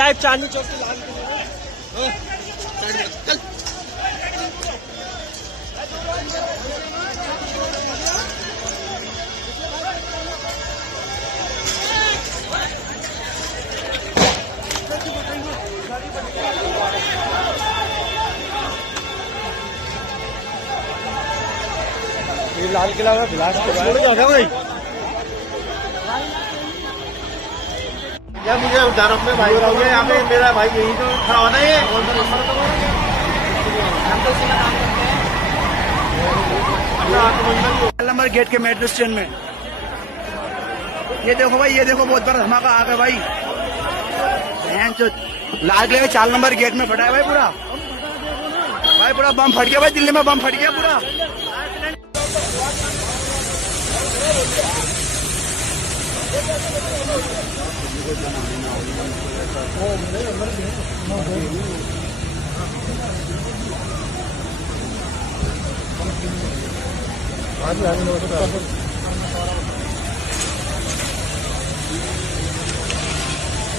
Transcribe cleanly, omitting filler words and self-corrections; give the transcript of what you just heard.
Live Chandni Chowk की line चल। लाल किला में ब्लास्ट हो भाई। यार मुझे धर्म में भाई हो गया यहाँ पे, मेरा भाई यही तो खड़ा होना है। नंबर गेट के मेट्रो स्टेशन में ये देखो भाई, ये देखो बहुत बड़ा धमाका आ गया भाई। लाल किले में 4 नंबर गेट में फटा है भाई पूरा। भाई पूरा बम फट गया भाई, दिल्ली में बम फट गया पूरा। हाँ जी,